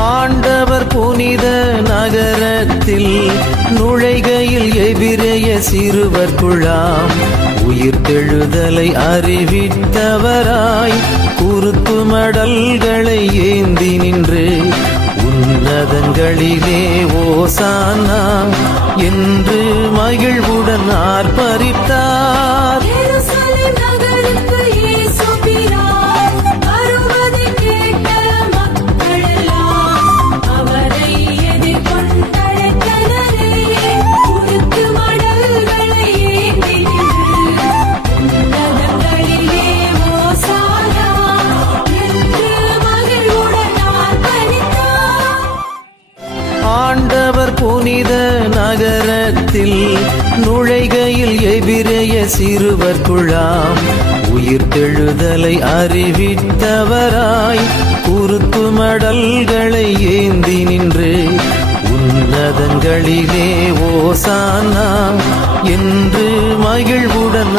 ஆண்டவர் புனித நகரத்தில் நுழைகையில் எபிரேய சிறுவர் குழாம் உயிர்த்தெழுதலை அறிவித்தவராய் குருத்து மடல்களை ஏந்தி நின்று உன்னதங்களிலே ஓசானா என்று மகிழ்வுடன் ஆர்ப்பரித்தார். ஆண்டவர் புனித நகரத்தில் நுழைகையில் எபிரேய சிறுவர் குழாம் உயிர்த்தெழுதலை அறிவித்தவராய் குருத்து மடல்களை ஏந்தி நின்று உன்னதங்களிலே ஓசானா என்று மகிழ்வுடன்